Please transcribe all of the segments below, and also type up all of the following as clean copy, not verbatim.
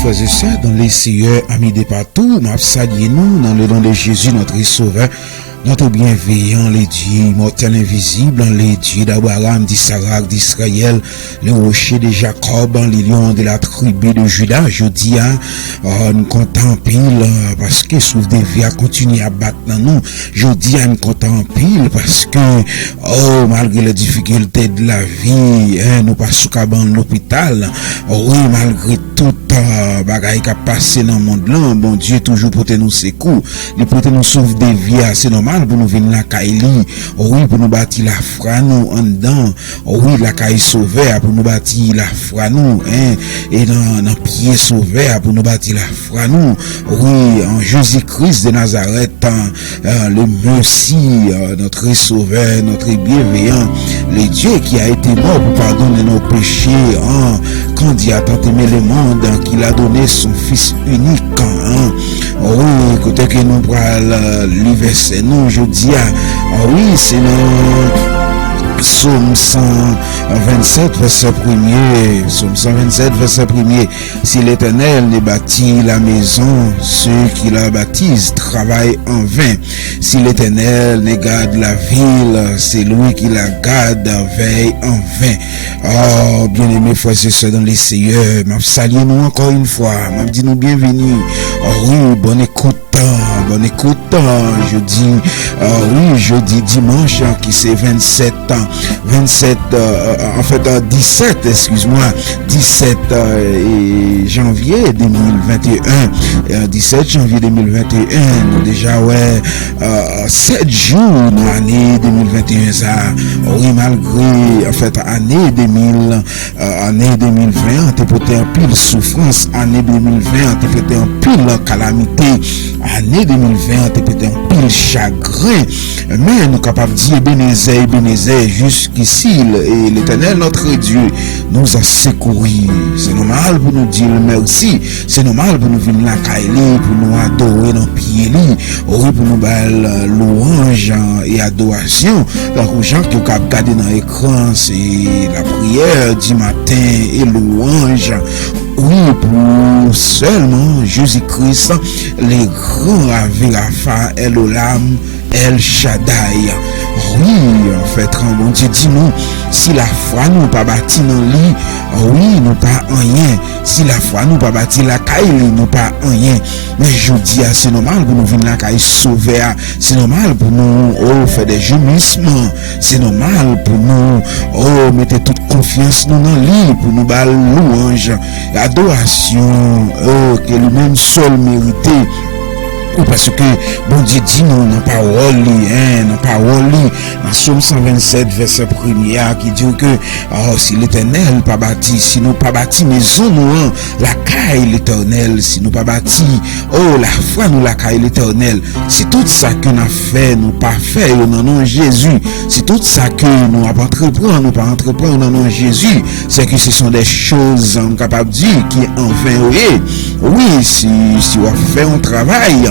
frères et sœurs, dans les Seigneurs, amis de partout, nous saluons dans le nom de Jésus, notre Sauveur, notre bienveillant, les dieux immortels invisibles, les dieux d'Abraham, d'Isaac, d'Israël, le rocher de Jacob, les lions de la tribu de Judas. Je dis, nous comptons pile parce que souffle de vie a continué à battre dans nous. Je dis, nous comptons pile parce que, malgré les difficultés de la vie, nous passons qu'à l'hôpital. Oui, malgré tout bagaille qui a passé dans le monde là, bon Dieu toujours porter nous secours, il porter nous sauve des vies, c'est normal pour nous venir la Kaili, oui pour nous bâtir la foi nous en dedans, oui la Kaili sauver pour nous bâtir la foi nous, et dans pied sauver pour nous bâtir la foi nous, oui en Jésus-Christ de Nazareth, le merci, notre sauveur, notre bienveillant, le Dieu qui a été mort pour pardonner nos péchés, quand Dieu a tant aimé le monde qu'il a donné son fils unique, oui, côté que nous prenons l'université, nous, je dis, oui, c'est le Psaume 127, verset 1er, Psaume 127, verset 1er, si l'Éternel ne bâtit la maison, ceux qui la bâtissent travaillent en vain. Si l'Éternel ne garde la ville, c'est lui qui la garde, veille en vain. Oh, bien-aimés frères et sœurs dans les Seigneurs, m'a salué nous encore une fois, m'a dit nous bienvenue. Oh oui, bonne écoute, jeudi, oui, jeudi dimanche, qui c'est 17, en fait, 17, excuse-moi, 17 janvier 2021, 17 janvier 2021, déjà, ouais, 7 jours dans l'année 2021, ça, oui, malgré, en fait, année 2020, t'es porté en pile souffrance, année 2020, t'es porté en pile calamité, année 2020, t'es porté en pile chagrin, mais nous capables de dire, Ebenezer, jusqu'ici, et l'Éternel, notre Dieu, nous a secouru. C'est normal pour nous dire merci, c'est normal pour nous venir la Kaili, pour nous adorer dans pied, oui, pour nous faire louange et adoration. Donc, aux gens qui ont regardé dans l'écran, c'est la prière du matin et louange. Oui, pour seulement Jésus-Christ, les grands Ave Rapha, El Olam, El Shaddai. Oui, en fait, bon Dieu dit nous, si la foi nous pas bâti dans lit, oui, nous pas rien. Si la foi nous pas bâti la caille, nous pas rien. Mais je dis, c'est normal pour nous venir la caille sauver, c'est normal pour nous, faire des gémissements, c'est normal pour nous, mettre toute confiance dans le lit, pour nous bal louange, adoration, que lui-même seul mérité. Parce que bon Dieu dit nous dans parole dans Psaume 127 verset 1er qui dit que si l'Éternel pas bâti, si nous pas bâti maison nous la caille l'Éternel, si nous pas bâti la foi nous la caille l'Éternel, c'est tout ça que nous fait nous pas fait au nom de Jésus, c'est tout ça que nous pas entreprendre au nom de Jésus, c'est que ce sont des choses capables de dire qui en vain. Oui, si on fait un travail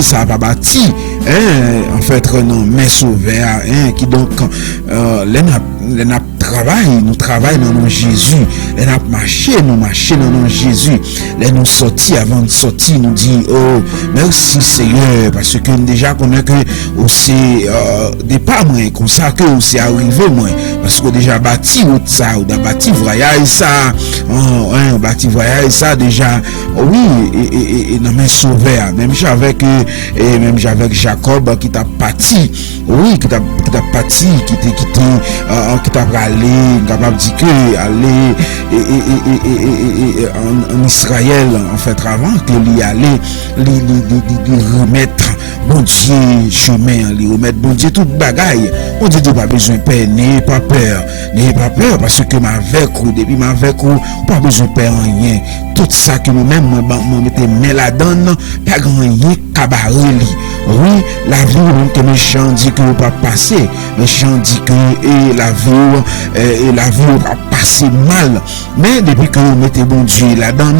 ça va pas bâti, en fait, non, mais sauver, qui donc, nous travaillons dans le Jésus, nous marchons dans le Jésus, nous sortis avant de sortir, nous dit, merci Seigneur, parce que déjà connaît que c'est départ moins comme ça que c'est arrivé moins, parce que déjà bâti ou ça, ou bâti voyage ça, bâti voyage ça déjà, oui, et non mais sauver, même avec Jacob qui t'a parti, oui, qui t'a parti, qui t'a râlé, capable de dire que aller en Israël, en fait, avant que l'y aller, lui remettre bon Dieu chemin, lui remettre bon Dieu toute bagaille. Bon Dieu pas besoin de peur, n'ayez pas peur, parce que depuis ma avec vous, pas besoin de peur rien. Tout ça que nous-mêmes, nous mettons là-dedans, pas grand rien cabaret. Oui, la vie, même que les gens disent que vous pas passer, les gens disent que la vie va passer mal. Mais depuis que vous mettez bon Dieu là-dedans,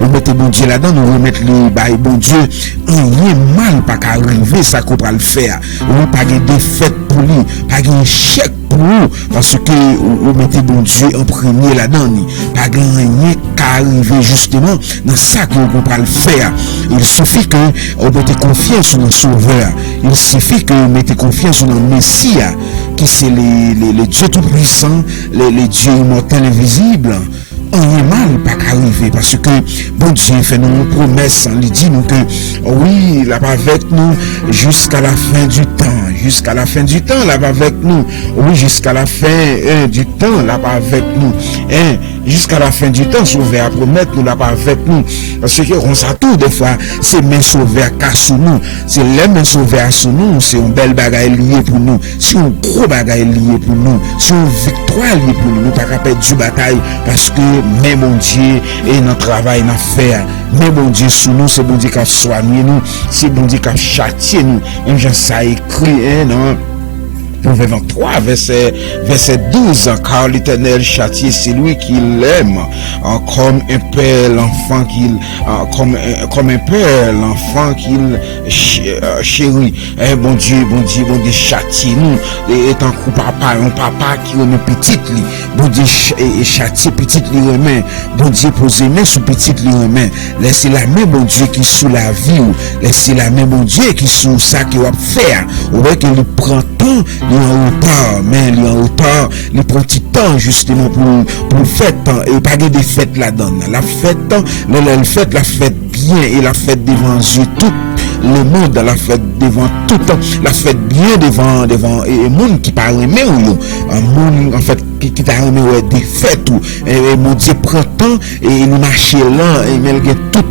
nous remettez les bails bon Dieu, rien mal pas qu'à arriver, ça qu'on va le faire. Vous pas de défaite pour lui, pas de chèque pour vous, parce que vous mettez bon Dieu en premier là-dedans. Pas rien qu'à arriver justement dans ça que vous pouvez le faire. Il suffit que vous mettez confiance dans le Sauveur. Il suffit que vous mettez confiance dans le Messie, qui c'est les dieux tout-puissants, les dieux immortels invisibles. On est mal pas arriver parce que bon Dieu fait nous une promesse, il dit nous que oui, il va avec nous jusqu'à la fin du temps, jusqu'à la fin du temps, il va avec nous, oui, jusqu'à la fin du temps, il va avec nous, jusqu'à la fin du temps, Sauveur promettre nous, il va avec nous, parce que on s'attend des fois, c'est main Sauveur qu'à sous nous, c'est les mains Sauveur sous nous, c'est une belle bagaille liée pour nous, c'est un gros bagaille lié pour nous, c'est une victoire liée pour nous, nous pas perdre du bataille parce que mais mon Dieu et notre travail n'a fait mais bon Dieu sous nous c'est bon Dieu qui a soigné nous c'est bon Dieu qui a châtié nous même j'ai ça écrit non Proverbe 23 verset 12 car l'Éternel châtie celui qui l'aime comme un père l'enfant qu'il comme un père l'enfant qu'il chérit bon Dieu châtie nous étant coup papa un papa qui remet petite li bon Dieu châtie petite li remet bon Dieu poser main sur petite li remet laissez la main bon Dieu qui sous la vie laissez la main bon Dieu qui sous ça qui va faire ou bien qu'il prend temps en retard, mais il est en retard, il prend petit temps justement pour fête et pas de fête là-dedans. La fête, la fête bien et la fête devant Dieu tout le monde, la fête devant tout, la fête bien devant et monde qui parle mais ou un monde en fait qui t'a remis des fêtes et mon Dieu prend temps et il marche là et malgré tout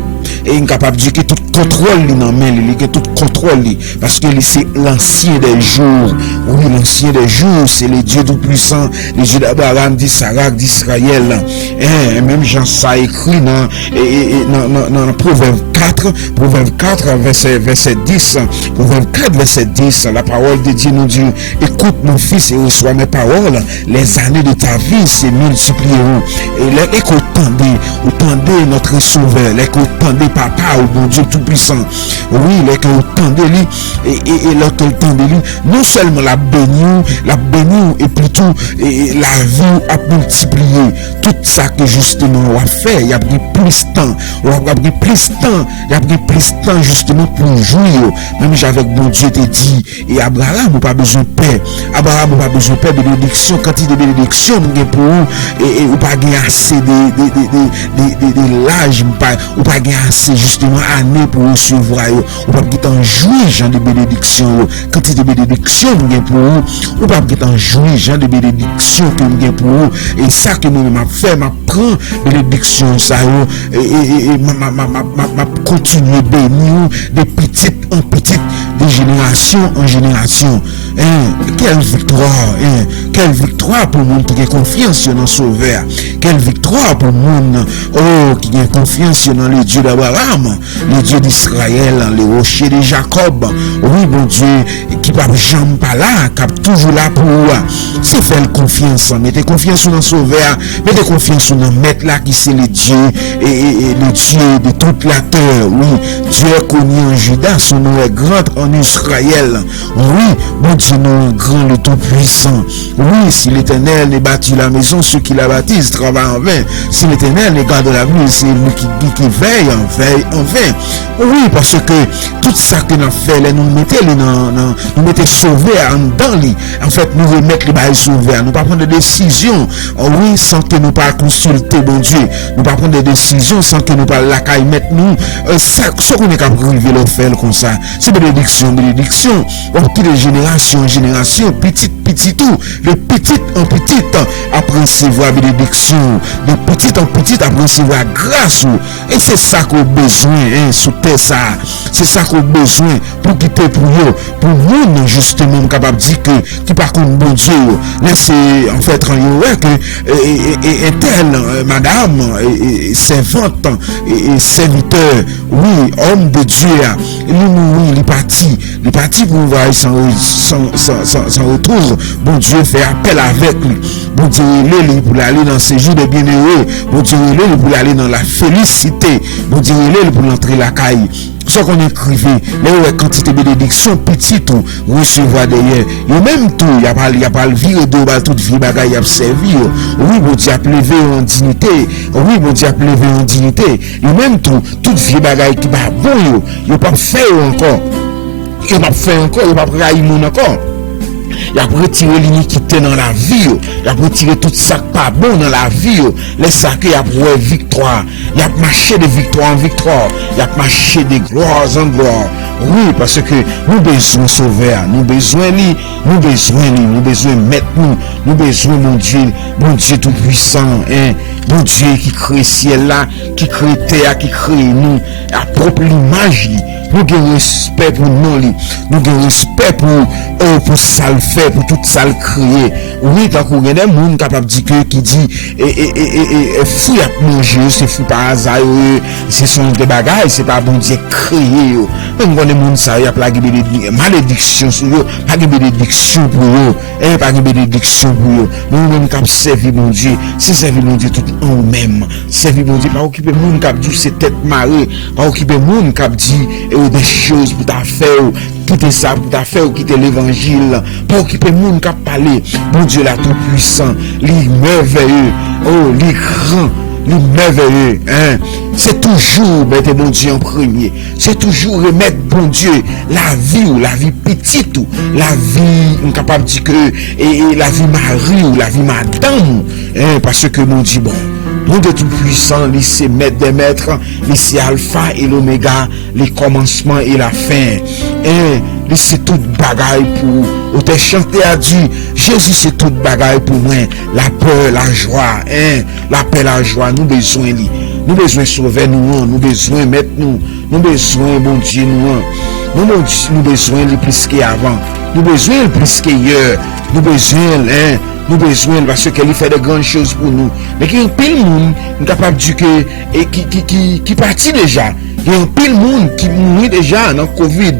et incapable de dire que tout contrôle li nan men li que tout contrôle li parce que c'est l'ancien des jours oui l'ancien des jours c'est le Dieu tout puissant le Dieu d'Abraham d'Isaac d'Israël et même Jean ça écrit dans Proverbe 4 verset 10 Proverbe 4 verset 10 la parole de Dieu nous dit écoute mon fils et reçois mes paroles les années de ta vie se multiplieront et les tendez notre sauveur les tendez papa au bon Dieu tout puissant oui les tendez lui et leur tendez lui non seulement la béni et plutôt la vie a multiplié tout ça que justement on a fait il y a pris plus temps justement pour jouir même j'avais bon Dieu te dit et Abraham n'a pas besoin de paix de bénédiction quantité de bénédiction pour et ou pas gagner assez de l'âge ou pas gagner assez justement année pour recevoir ou pas gagner en jouir genre de bénédiction quantité de bénédiction pour ou pas gagner en jouir genre de bénédiction que pour et ça que nous m'a fait m'a prend bénédiction ça et m'a continuer bénir de petite en petite de génération en génération quelle victoire pour le monde qui a confiance dans le Sauveur quelle victoire pour le monde qui a confiance dans le Dieu d'Abraham le Dieu d'Israël le rocher de Jacob oui bon Dieu qui ne va jamais pas là qui est toujours là pour c'est faire confiance mettez confiance dans le Sauveur mettez confiance dans le maître là qui c'est le Dieu et le Dieu de toute la terre oui Dieu est connu en Juda son nom est grand en Israël oui bon Dieu nous grand le tout puissant oui si l'Éternel ne bâtit la maison ceux qui la bâtissent travaillent en vain si l'Éternel ne garde la ville c'est lui qui veille en vain oui parce que tout ça que nous fait nous mettez sauvés en dedans en fait nous remettre les bails sauvés nous pas prendre des décisions oui sans que nous pas consulter bon Dieu nous pas prendre des décisions sans que nous pas la caille mettre nous ça qu'on est capable de le faire comme ça c'est bénédiction qui de génération en génération petit tout de petite en petite après recevoir bénédiction de petite en petite après recevoir grâce et c'est ça qu'on a besoin sous terre ça c'est ça qu'on a besoin pour quitter pour nous justement capable de dire que qui par contre bon Dieu laissez en fait que et tel madame et servante et serviteur oui homme de Dieu lui il est parti pour voir sans retour bon Dieu fait appel avec lui bon Dieu il est pour aller dans ces jours de bienheureux bon Dieu il est pour aller dans la félicité bon Dieu il est pour l'entrer la caille ce qu'on écrivait, les quantité de bénédiction, petit tout, recevoir derrière. Yo même tout, y a pas le virer de bas toute vie bagaille y a servi. Oui, bon Dieu a levé en dignité. Oui, bon Dieu a levé en dignité. Yo même tout, toute vie bagaille qui va bon yo pas faire encore. Yo pas faire encore, yo pas railler mon encore. Il a retiré l'iniquité dans la vie, il a retiré tout ça pas bon dans la vie, les sacs il a prouvé victoire, il a marché de victoire en victoire, il a marché de gloire en gloire. Oui, parce que nous besoin sauver, nous besoin mettre nous besoin mon Dieu tout puissant, mon Dieu qui crée ciel là, qui crée terre, qui crée nous à propre image. Nous avons respect pour nous, nous avons respect pour ça le fait, pour tout ça le créer. Oui, tant qu'on a des gens capables de dire qui dit fou à manger, c'est fou par hasard, c'est son de bagaille, c'est pas bon Dieu créé. Même quand les gens ça y a pas de malédiction sur eux, pas de bénédiction pour eux, pas de bénédiction pour eux. Nous même cap servir mon Dieu, c'est servir mon Dieu tout en même. Servir mon Dieu, pas occuper monde cap dit c'est tête marée, pas occuper monde cap dit des choses pour ta faire, quitter ça pour ta faire, quitter l'évangile, pas occuper monde cap parler. Mon Dieu là tout puissant, les merveilleux, les grands, les merveilleux, c'est toujours mettre mon Dieu en premier, c'est toujours remettre bon Dieu la vie petite ou la vie on capable de dire que et la vie Marie ou la vie madame, parce que mon Dieu bon mon Dieu tout puissant, il c'est maître des maîtres, il c'est alpha et l'oméga, les commencements et la fin. Il c'est toute bagaille pour on te chanter à Dieu. Jésus c'est toute bagaille pour moi. La peur, la joie, la paix, la joie. Nous besoin lui. Nous besoin sauver nous besoin mettre nous besoin bon Dieu nous besoin le plus qu'avant. Nous besoin le plus qu'hier. Nous besoin parce qu'elle fait de grandes choses pour nous. Mais qu'il y a un pile monde capable de dire que qui partit déjà. Il y a un pile monde qui mourit déjà dans Covid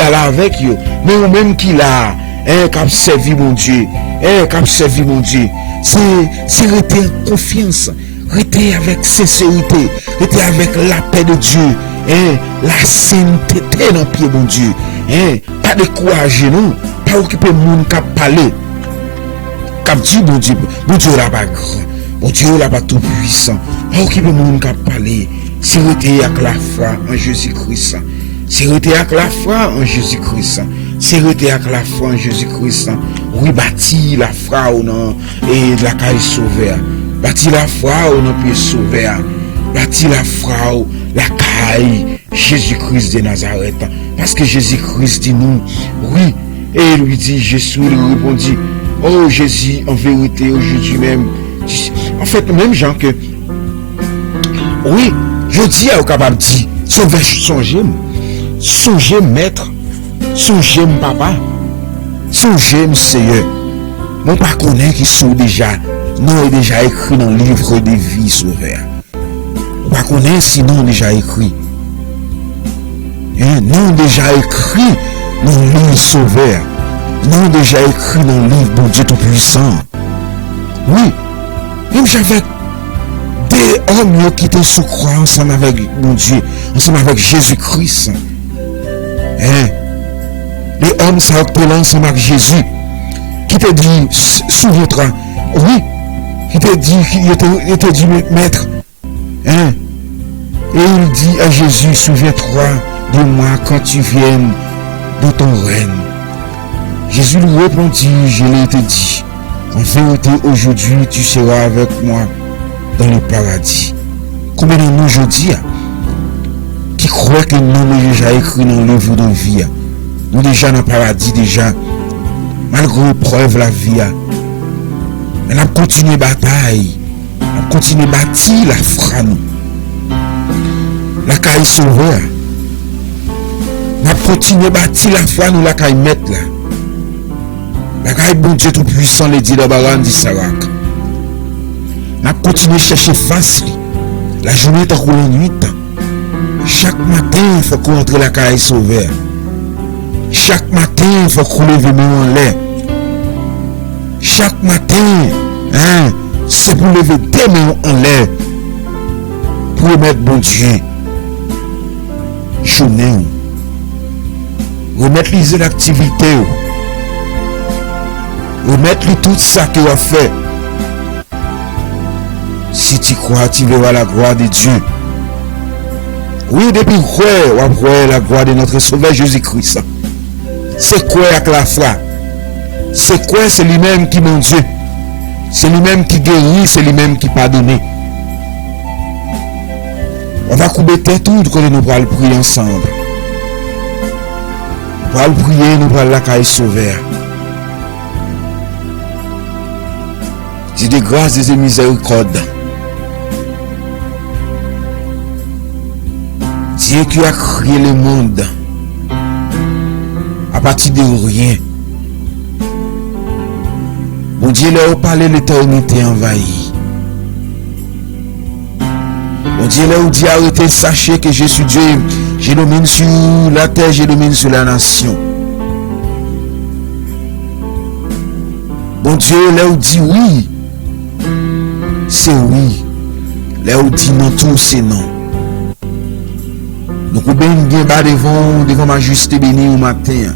à la avec eux. Mais ou même qui l'a cap servi mon Dieu. Cap servi mon Dieu. C'est rester en confiance, rester avec sincérité, rester avec la paix de Dieu. La sainteté dans pied mon Dieu. Pas décourager nous, pas occuper monde qui parler. Cap dit mon Dieu là pas grand, mon Dieu là pas tout puissant. Pas occuper monde qui parler. C'est rester avec la foi en Jésus-Christ. C'est rester avec la foi en Jésus-Christ. C'est rester avec la foi en Jésus-Christ. Oui, bâtir la foi au nom et la caille sauvée. Bâtir la foi au nom pied sauvé. Bâtir la foi la caille Jésus-Christ de Nazareth. Parce que Jésus-Christ dit nous, oui, et lui dit, Jésus lui répondit, oh Jésus, en vérité, aujourd'hui même, en fait, même gens que, oui, je dis à capable de dire, songez maître, songez papa, songez Seigneur. Mon pas connaît qui sont déjà, non est déjà écrit dans le livre des vies sauvées. On pas connaît sinon déjà écrit. Non déjà écrit dans le livre sauveur. Non déjà écrit dans le livre bon Dieu tout puissant. Oui, même j'avais des hommes qui étaient sous croix ensemble avec mon Dieu, ensemble avec Jésus-Christ. Les hommes ça étaient là ensemble avec Jésus, qui te dit, souviens-toi, oui, qui te dit, il te dit, maître, et il dit à Jésus, souviens-toi de moi quand tu viennes de ton règne. Jésus lui répondit, je l'ai été dit, en vérité aujourd'hui tu seras avec moi dans le paradis. Combien de nous aujourd'hui qui croient que nous avons déjà écrit dans le livre de vie, nous déjà dans le paradis déjà, malgré l'épreuve la vie, mais on a continué la bataille, on a continué à bâtir la foi nous. La caille sauveur. On a continué à bâtir la foi nous la caille mettre là. La caille bon Dieu tout puissant le dit de Baran dit Sarak. On a continué à chercher face. La journée est roulée la nuit. Chaque matin, il faut qu'on entre la caille sauveur. Chaque matin, il faut qu'on lève en l'air. Chaque matin, c'est pour lever des mains en l'air. Pour mettre bon Dieu. journée, remettre les activités, remettre tout ça que tu as fait. Si tu crois, tu verras la gloire de Dieu. Oui, depuis quoi, on voit la gloire de notre Sauveur Jésus-Christ. C'est quoi avec la foi? C'est quoi? C'est lui-même qui, mon Dieu. C'est lui-même qui guérit, c'est lui-même qui pardonne. On va couper tête tout quand nous allons prier ensemble. Nous allons prier, nous allons la caille Sauveur. Dieu de grâce et de miséricorde. Dieu qui a créé le monde à partir de rien. Bon Dieu, là où parler l'éternité envahie. Bon Dieu, là où Dieu a arrêté, sachez que je suis Dieu. Je domine sur la terre, je domine sur la nation. Bon Dieu, là où dit oui, c'est oui. Là où dit non, tout c'est non. Nous pouvons bien bas devant majesté béni au matin.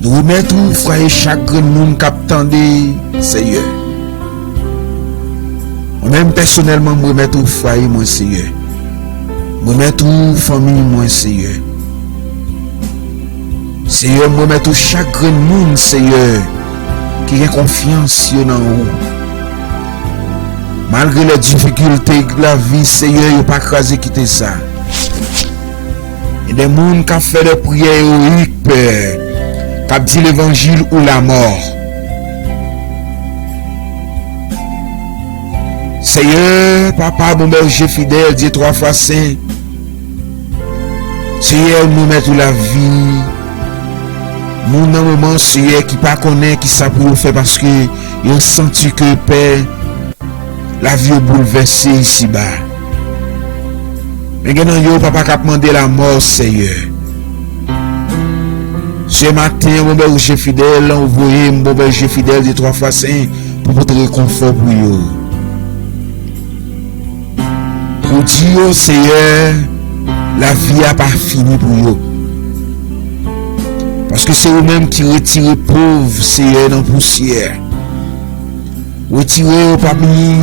Nous remettons frère chaque grand monde qui attendait Seigneur. Moi-même personnellement, je remets tout frère moi Seigneur. Je remets tout famille moi Seigneur. Seigneur, je remets tout chaque grand monde Seigneur qui a confiance en vous. Malgré les difficultés de la vie, Seigneur, il n'y a pas crasé quitter ça. Il y a des gens qui ont fait des prières héroïques, Père, qui ont dit l'évangile ou la mort. Seigneur, Papa, mon berger fidèle, Dieu 3 fois saint. Seigneur, nous mettons la vie. Nous, dans le moment, Seigneur, qui ne connaît qui ça pour faire parce que ils ont senti que, Père, la vie est bouleversée ici-bas. Mais maintenant, yo, papa, qui a demandé la mort, Seigneur. Ce matin, mon berger fidèle, envoyé mon berger fidèle de 3 fois saint pour votre réconfort pour vous. Pour dire, Seigneur, la vie n'a pas fini pour vous. Parce que c'est vous-même qui retirez pauvres, Seigneur, dans la poussière. Retirez parmi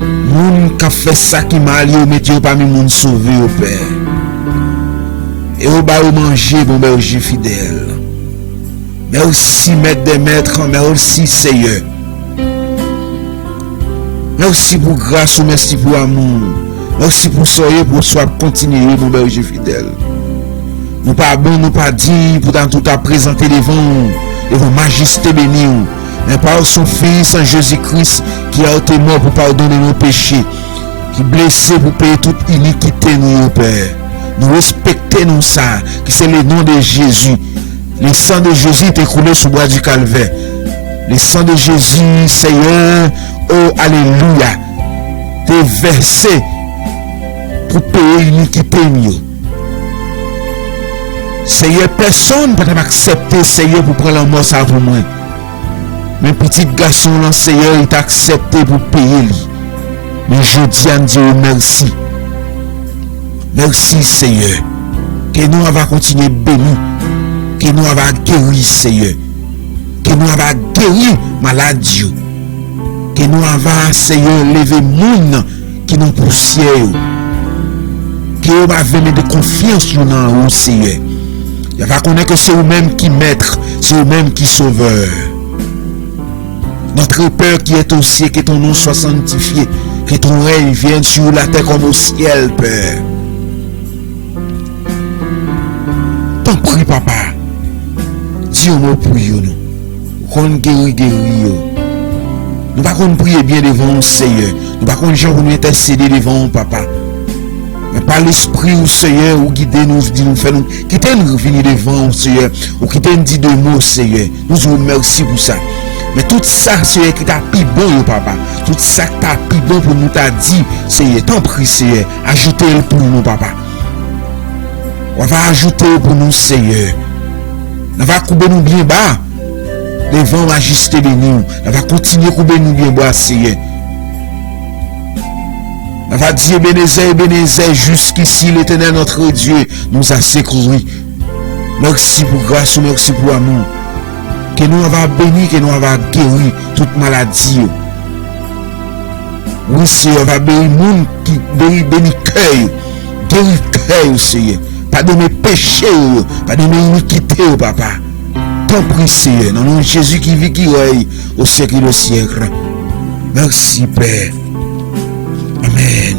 moun qui a fait ça qui mal, vous mettez parmi moun sauvé au Père. Et vous allez manger, mon berger fidèle. Merci, maître des maîtres, merci, Seigneur. Merci pour grâce, merci pour amour. Merci pour soyez, pour soit continuer, mon berger fidèle. Nous pas bon, nous pas dit, pour dans tout à présenter devant majesté bénie. Mais par son Fils, en Jésus-Christ, qui a été mort pour pardonner nos péchés, qui est blessé pour payer toute iniquité, nous, Père. Nous respectons ça, qui c'est le nom de Jésus. Le sang de Jésus est écoulé sur le bois du calvaire. Le sang de Jésus, Seigneur, oh, alléluia, t'es versé pour payer l'iniquité, mieux. Seigneur, personne ne peut m'accepter, Seigneur, pour prendre la mort ça pour moi. Mais petit garçon, là, Seigneur, il t'a accepté pour payer lui. Mais je dis à Dieu merci. Merci, Seigneur. Que nous avons continué béni. Que nous avons guéri, Seigneur. Que nous avons guéri maladie. Que nous avons, Seigneur, levé moun qui nous poussière. Que nous avons mis de confiance dans vous, Seigneur. Il va connaître que c'est vous-même qui maître, c'est vous-même qui sauveur. Notre Père qui est au ciel, que ton nom soit sanctifié, que ton règne vienne sur la terre comme au ciel, Père. T'en prie, Papa. Dis au mot pour nous. Qu'on guérit. Nous ne pouvons pas prier bien devant le Seigneur. Nous ne pouvons pas gens nous intercéder devant Papa. Mais par l'esprit au Seigneur, ou guider nous, nous faire nous, quitter nous venir devant le Seigneur, ou quitter nous dire deux mots, Seigneur. Nous vous remercions pour ça. Mais tout ça, Seigneur, qui t'a pris bon, Papa. Tout ça qui t'a pris bon pour nous t'a dit, Seigneur, t'en prie, Seigneur. Ajoutez-le pour nous, Papa. On va ajouter pour nous, Seigneur. On va couper nous bien bas. Devant majesté de nous. On va continuer à couper nous bien bas, Seigneur. On va dire Ebenezer, jusqu'ici l'Éternel notre Dieu nous a secourus. Merci pour grâce, merci pour amour. Que nous avons béni, que nous avons guéri toute maladie. Oui, Seigneur, va bénir monde qui bénit cœur, guérir cœur, Seigneur. Pas de mes péchés, pas de mes iniquités, papa. T'en prie, Seigneur, dans le nom de Jésus qui vit, qui règne au siècle et au siècle. Merci, Père. Amen.